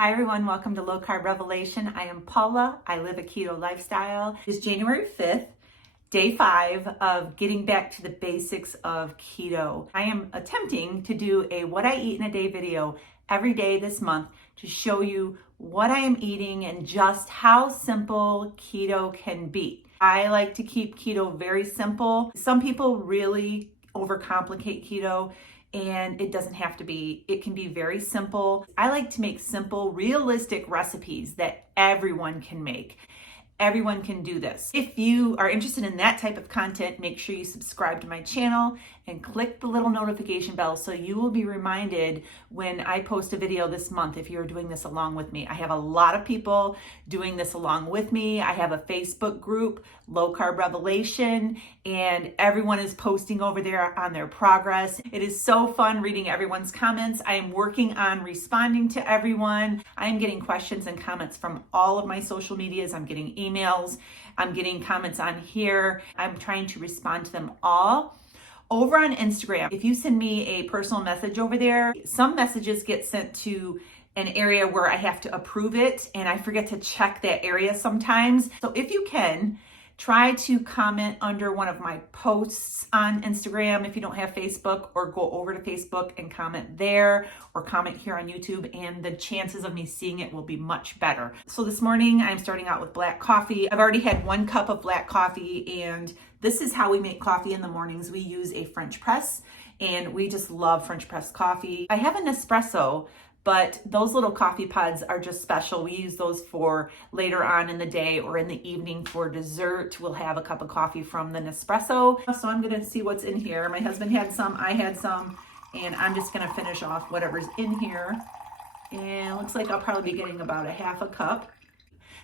Hi everyone, welcome to Low Carb Revelation. I am Paula. I live a keto lifestyle. It's January 5th, day 5 of getting back to the basics of keto. I am attempting to do a what I eat in a day video every day this month to show you what I am eating and just how simple keto can be. I like to keep keto very simple. Some people really overcomplicate keto, and it doesn't have to be. It can be very simple. I like to make simple, realistic recipes that everyone can make. Everyone can do this. If you are interested in that type of content, make sure you subscribe to my channel and click the little notification bell so you will be reminded when I post a video this month if you're doing this along with me. I have a lot of people doing this along with me. I have a Facebook group, Low Carb Revelation, and everyone is posting over there on their progress. It is so fun reading everyone's comments. I am working on responding to everyone. I am getting questions and comments from all of my social medias. I'm getting emails. I'm getting comments on here. I'm trying to respond to them all. Over on Instagram, if you send me a personal message over there, some messages get sent to an area where I have to approve it, and I forget to check that area sometimes. So if you can, try to comment under one of my posts on Instagram if you don't have Facebook, or go over to Facebook and comment there, or comment here on YouTube, and the chances of me seeing it will be much better. So this morning I'm starting out with black coffee. I've already had 1 cup of black coffee, and this is how we make coffee in the mornings. We use a French press, and we just love French press coffee. I have an espresso, but those little coffee pods are just special. We use those for later on in the day or in the evening for dessert. We'll have a cup of coffee from the Nespresso. So I'm gonna see what's in here. My husband had some, I had some, and I'm just gonna finish off whatever's in here. And it looks like I'll probably be getting about a half a cup.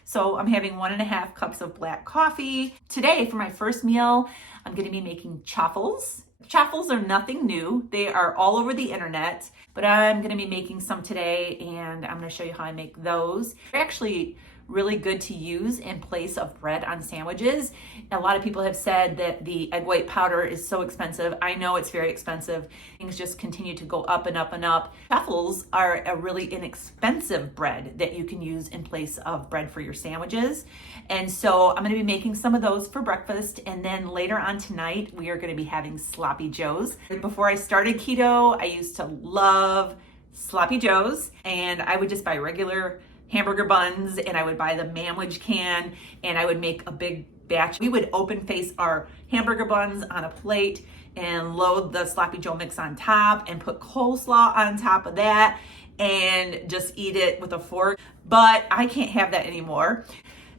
So I'm having 1.5 cups of black coffee. Today, for my first meal, I'm gonna be making chaffles. Chaffles are nothing new. They are all over the internet, but I'm gonna be making some today, and I'm gonna show you how I make those. They're actually really good to use in place of bread on sandwiches. A lot of people have said that the egg white powder is so expensive. I know it's very expensive. Things just continue to go up and up and up. Chaffles are a really inexpensive bread that you can use in place of bread for your sandwiches. And so I'm gonna be making some of those for breakfast, and then later on tonight, we are gonna be having sloppy joes. Before I started keto, I used to love sloppy joes, and I would just buy regular hamburger buns, and I would buy the manwich can, and I would make a big batch. We would open face our hamburger buns on a plate and load the sloppy joe mix on top and put coleslaw on top of that and just eat it with a fork. But I can't have that anymore.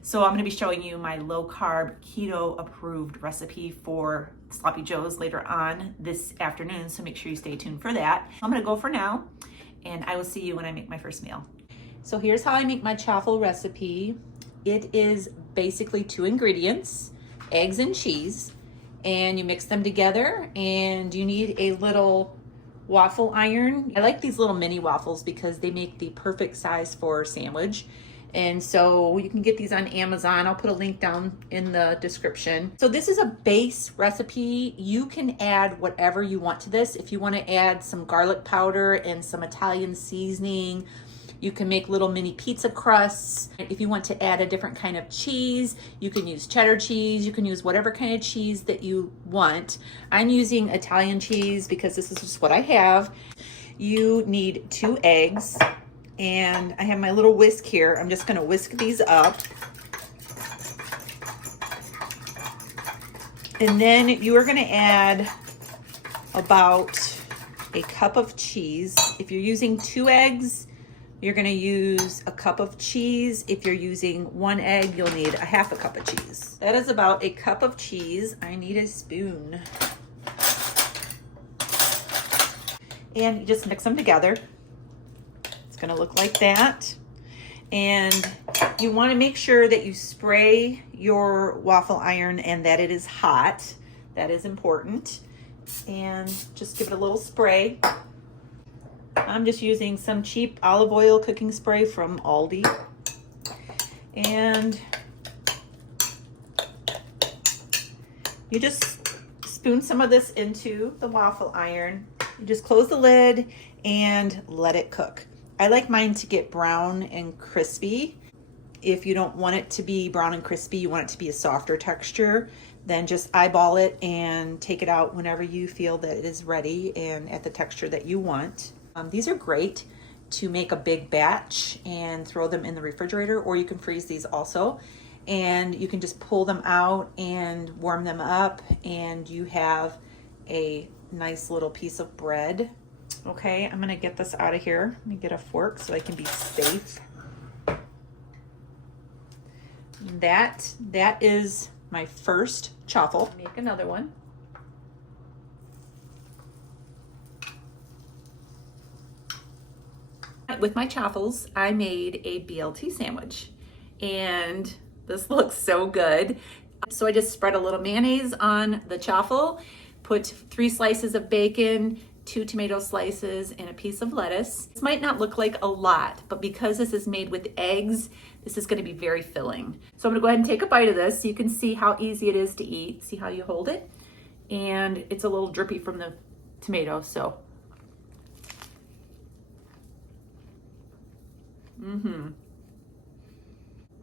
So I'm gonna be showing you my low carb keto approved recipe for sloppy joes later on this afternoon. So make sure you stay tuned for that. I'm gonna go for now, and I will see you when I make my first meal. So here's how I make my chaffle recipe. It is basically 2 ingredients, eggs and cheese, and you mix them together, and you need a little waffle iron. I like these little mini waffles because they make the perfect size for a sandwich. And so you can get these on Amazon. I'll put a link down in the description. So this is a base recipe. You can add whatever you want to this. If you want to add some garlic powder and some Italian seasoning, you can make little mini pizza crusts. If you want to add a different kind of cheese, you can use cheddar cheese. You can use whatever kind of cheese that you want. I'm using Italian cheese because this is just what I have. You need 2 eggs, and I have my little whisk here. I'm just gonna whisk these up. And then you are gonna add about a cup of cheese. If you're using 2 eggs, you're gonna use a cup of cheese. If you're using 1 egg, you'll need a half a cup of cheese. That is about a cup of cheese. I need a spoon. And you just mix them together. It's gonna look like that. And you wanna make sure that you spray your waffle iron and that it is hot. That is important. And just give it a little spray. I'm just using some cheap olive oil cooking spray from Aldi. And you just spoon some of this into the waffle iron. You just close the lid and let it cook. I like mine to get brown and crispy. If you don't want it to be brown and crispy, you want it to be a softer texture, then just eyeball it and take it out whenever you feel that it is ready and at the texture that you want. These are great to make a big batch and throw them in the refrigerator, or you can freeze these also. And you can just pull them out and warm them up, and you have a nice little piece of bread. Okay, I'm gonna get this out of here. Let me get a fork so I can be safe. That is my first chaffle. Make another one. With my chaffles, I made a BLT sandwich, and this looks so good. So I just spread a little mayonnaise on the chaffle, put 3 slices of bacon, 2 tomato slices, and a piece of lettuce. This might not look like a lot, but because this is made with eggs, this is gonna be very filling. So I'm gonna go ahead and take a bite of this so you can see how easy it is to eat. See how you hold it? And it's a little drippy from the tomato, so.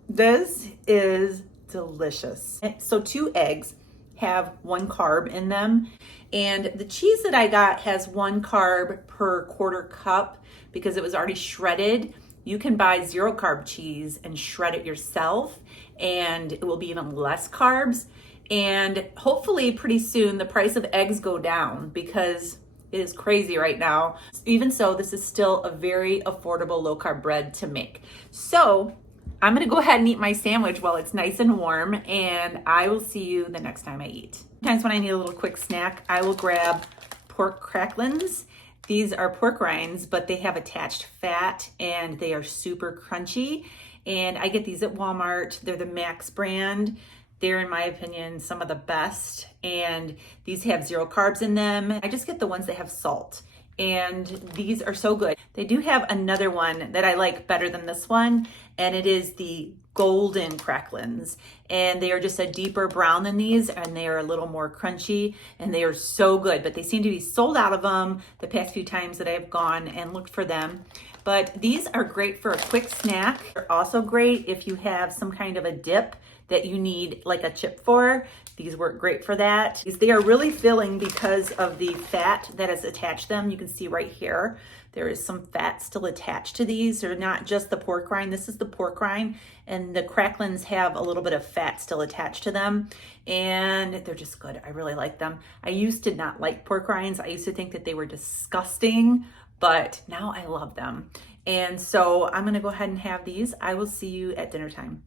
This is delicious. So 2 eggs have 1 carb in them, and the cheese that I got has 1 carb per quarter cup because it was already shredded. You can buy 0 carb cheese and shred it yourself, and it will be even less carbs. And hopefully pretty soon the price of eggs go down because it is crazy right now. Even so, this is still a very affordable low carb bread to make. So I'm gonna go ahead and eat my sandwich while it's nice and warm, and I will see you the next time I eat. Sometimes when I need a little quick snack, I will grab pork cracklins. These are pork rinds, but they have attached fat and they are super crunchy. And I get these at Walmart. They're the Max brand. They're, in my opinion, some of the best. And these have 0 carbs in them. I just get the ones that have salt. And these are so good. They do have another one that I like better than this one, and it is the golden cracklins. And they are just a deeper brown than these, and they are a little more crunchy, and they are so good. But they seem to be sold out of them the past few times that I've gone and looked for them. But these are great for a quick snack. They're also great if you have some kind of a dip that you need like a chip for. These work great for that. They are really filling because of the fat that is attached to them. You can see right here, there is some fat still attached to these. They're not just the pork rind. This is the pork rind, and the cracklins have a little bit of fat still attached to them, and they're just good. I really like them. I used to not like pork rinds. I used to think that they were disgusting, but now I love them. And so I'm gonna go ahead and have these. I will see you at dinner time.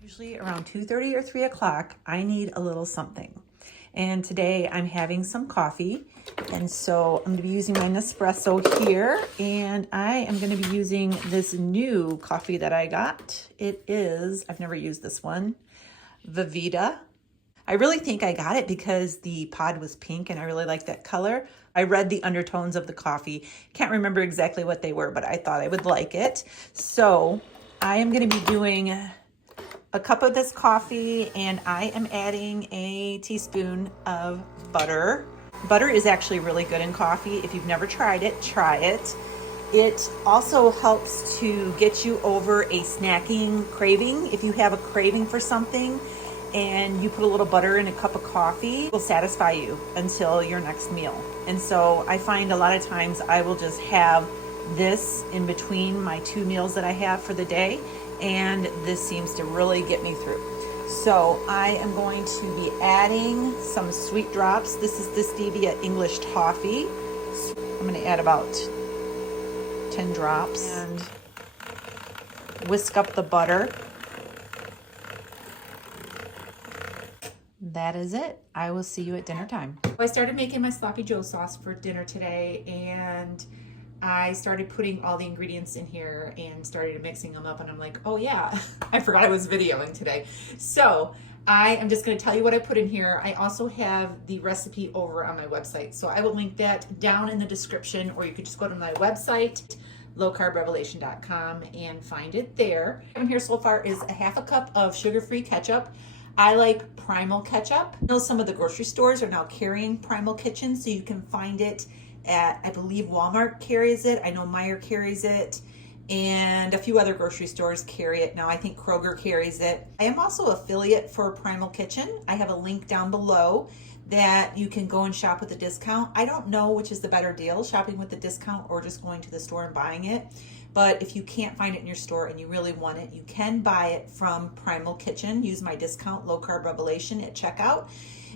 Usually around 2:30 or 3 o'clock, I need a little something. And today I'm having some coffee. And so I'm gonna be using my Nespresso here. And I am gonna be using this new coffee that I got. It is, I've never used this one, Vivita. I really think I got it because the pod was pink and I really like that color. I read the undertones of the coffee. Can't remember exactly what they were, but I thought I would like it. So I am gonna be doing a cup of this coffee, and I am adding a teaspoon of butter. Butter is actually really good in coffee. If you've never tried it, try it. It also helps to get you over a snacking craving. If you have a craving for something and you put a little butter in a cup of coffee, it will satisfy you until your next meal. And so I find a lot of times I will just have this in between my 2 meals that I have for the day, and this seems to really get me through. So I am going to be adding some sweet drops. This is the stevia English toffee. I'm going to add about 10 drops and whisk up the butter. That is it. I will see you at dinner time. I started making my sloppy joe sauce for dinner today, and I started putting all the ingredients in here and started mixing them up, and I'm like, oh yeah, I forgot I was videoing today. So I am just going to tell you what I put in here. I also have the recipe over on my website, so I will link that down in the description, or you could just go to my website, lowcarbrevelation.com, and find it there. What I have here so far is a 1/2 cup of sugar-free ketchup. I like Primal ketchup. I know some of the grocery stores are now carrying Primal Kitchen, so you can find it at, I believe Walmart carries it. I know Meijer carries it. And a few other grocery stores carry it now. I think Kroger carries it. I am also affiliate for Primal Kitchen. I have a link down below that you can go and shop with a discount. I don't know which is the better deal, shopping with the discount or just going to the store and buying it. But if you can't find it in your store and you really want it, you can buy it from Primal Kitchen. Use my discount, Low Carb Revelation, at checkout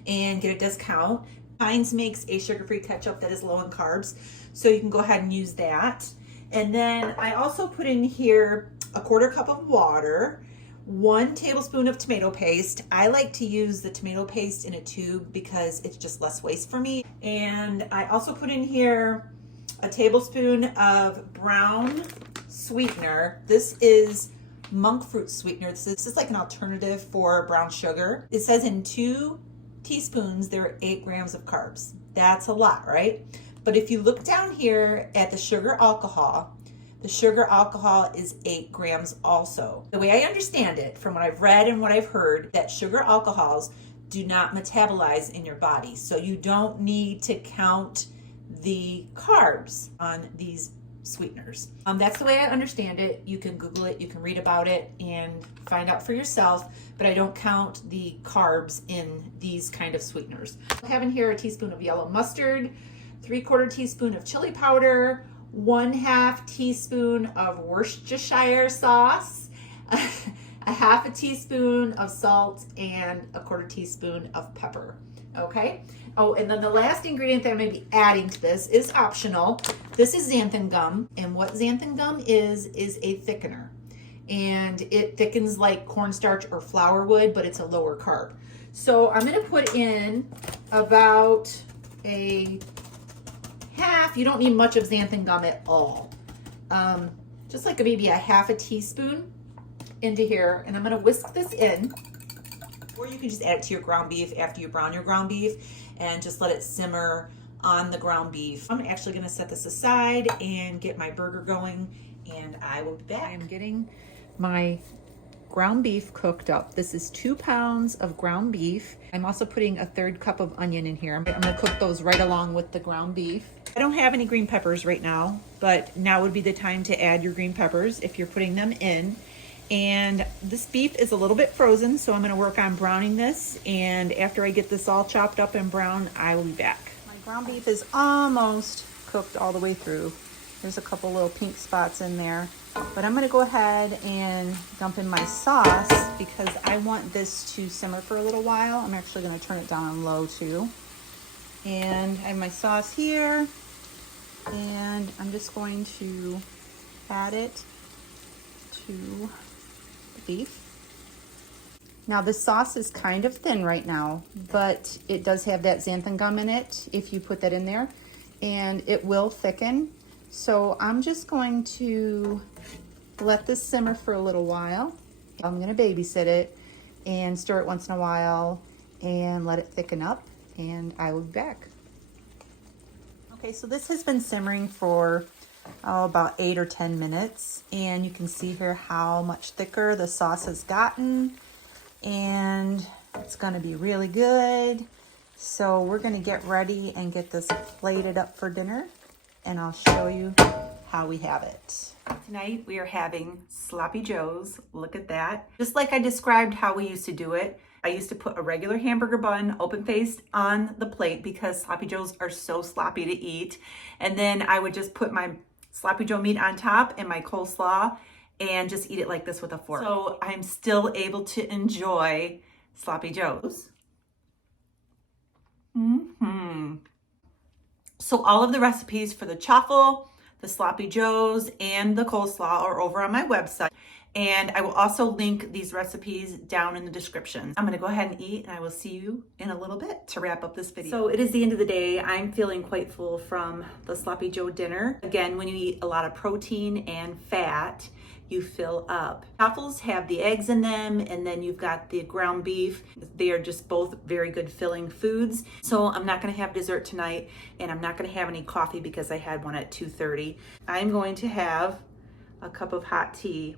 and get a discount. Heinz makes a sugar-free ketchup that is low in carbs, so you can go ahead and use that. And then I also put in here a 1/4 cup of water, 1 tablespoon of tomato paste. I like to use the tomato paste in a tube because it's just less waste for me. And I also put in here a tablespoon of brown sweetener. This is monk fruit sweetener. This is like an alternative for brown sugar. It says in 2 teaspoons there are 8 grams of carbs. That's a lot, right? But if you look down here at the sugar alcohol is 8 grams also. The way I understand it, from what I've read and what I've heard, that sugar alcohols do not metabolize in your body. So you don't need to count the carbs on these sweeteners. That's the way I understand it. You can Google it, you can read about it and find out for yourself, but I don't count the carbs in these kind of sweeteners. I have in here a teaspoon of yellow mustard, 3/4 teaspoon of chili powder, 1/2 teaspoon of Worcestershire sauce, a 1/2 teaspoon of salt, and a 1/4 teaspoon of pepper. Okay. Oh, and then the last ingredient that I'm going to be adding to this is optional. This is xanthan gum, and what xanthan gum is a thickener, and it thickens like cornstarch or flour would, but it's a lower carb. So I'm going to put in about a half. You don't need much of xanthan gum at all. Just like maybe a 1/2 teaspoon into here, and I'm going to whisk this in. Or you can just add it to your ground beef after you brown your ground beef and just let it simmer on the ground beef. I'm actually going to set this aside and get my burger going, and I will be back. I am getting my ground beef cooked up. This is 2 pounds of ground beef. I'm also putting a 1/3 cup of onion in here. I'm going to cook those right along with the ground beef. I don't have any green peppers right now, but now would be the time to add your green peppers if you're putting them in. And this beef is a little bit frozen, so I'm going to work on browning this, and after I get this all chopped up and brown, I will be back. My ground beef is almost cooked all the way through. There's a couple little pink spots in there, but I'm going to go ahead and dump in my sauce because I want this to simmer for a little while. I'm actually going to turn it down on low too. And I have my sauce here, and I'm just going to add it to beef. Now this sauce is kind of thin right now, but it does have that xanthan gum in it if you put that in there, and it will thicken. So I'm just going to let this simmer for a little while. I'm going to babysit it and stir it once in a while and let it thicken up, and I will be back. Okay, so this has been simmering for about 8 or 10 minutes, and you can see here how much thicker the sauce has gotten, and it's going to be really good. So we're going to get ready and get this plated up for dinner, and I'll show you how we have it. Tonight we are having sloppy joes. Look at that. Just like I described how we used to do it. I used to put a regular hamburger bun, open-faced, on the plate because sloppy joes are so sloppy to eat, and then I would just put my sloppy joe meat on top and my coleslaw and just eat it like this with a fork. So I'm still able to enjoy sloppy joes. So all of the recipes for the chaffle, the sloppy joes, and the coleslaw are over on my website. And I will also link these recipes down in the description. I'm gonna go ahead and eat, and I will see you in a little bit to wrap up this video. So it is the end of the day. I'm feeling quite full from the sloppy joe dinner. Again, when you eat a lot of protein and fat, you fill up. Waffles have the eggs in them, and then you've got the ground beef. They are just both very good filling foods. So I'm not gonna have dessert tonight, and I'm not gonna have any coffee because I had one at 2:30. I'm going to have a cup of hot tea.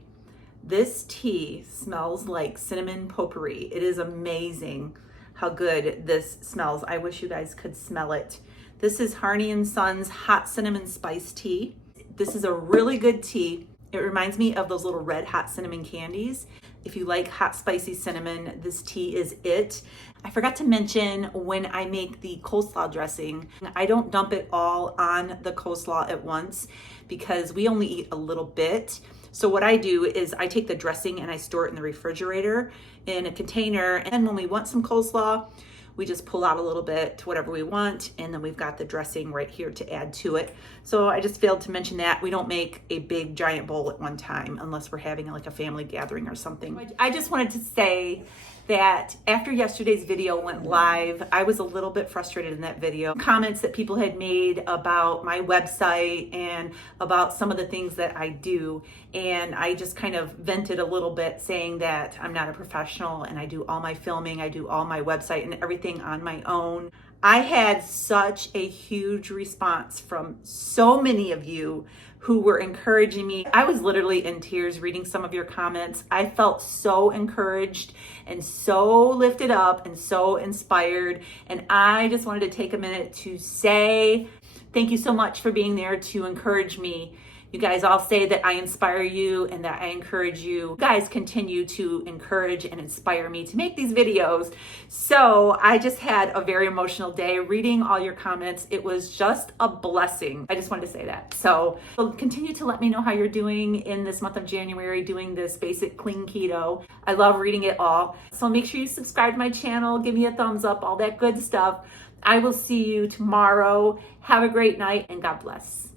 This tea smells like cinnamon potpourri. It is amazing how good this smells. I wish you guys could smell it. This is Harney & Sons Hot Cinnamon Spice Tea. This is a really good tea. It reminds me of those little red hot cinnamon candies. If you like hot spicy cinnamon, this tea is it. I forgot to mention, when I make the coleslaw dressing, I don't dump it all on the coleslaw at once because we only eat a little bit. So what I do is I take the dressing and I store it in the refrigerator in a container. And when we want some coleslaw, we just pull out a little bit to whatever we want, and then we've got the dressing right here to add to it. So I just failed to mention that we don't make a big giant bowl at one time unless we're having like a family gathering or something. I just wanted to say that after yesterday's video went live, I was a little bit frustrated in that video. Comments that people had made about my website and about some of the things that I do. And I just kind of vented a little bit saying that I'm not a professional and I do all my filming, I do all my website and everything on my own. I had such a huge response from so many of you who were encouraging me. I was literally in tears reading some of your comments. I felt so encouraged and so lifted up and so inspired. And I just wanted to take a minute to say thank you so much for being there to encourage me. You guys all say that I inspire you and that I encourage you. You guys continue to encourage and inspire me to make these videos. So I just had a very emotional day reading all your comments. It was just a blessing. I just wanted to say that. So continue to let me know how you're doing in this month of January doing this basic clean keto. I love reading it all. So make sure you subscribe to my channel, give me a thumbs up, all that good stuff. I will see you tomorrow. Have a great night and God bless.